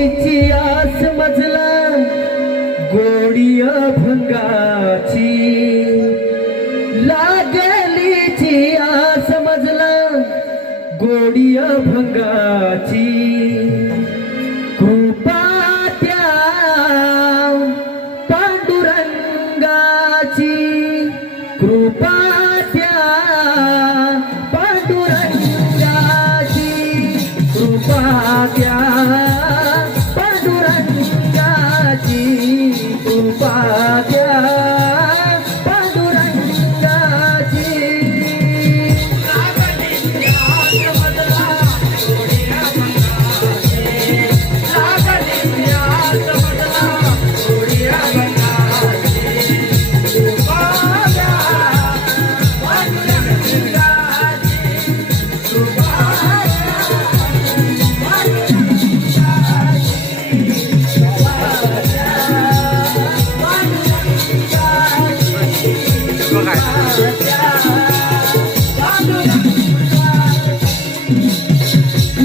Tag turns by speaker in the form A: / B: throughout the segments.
A: गोडीची आस मजला गोडी भंगाची. लागलीची आस मजला गोडी भंगाची. कृपा कृपा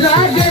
A: लागली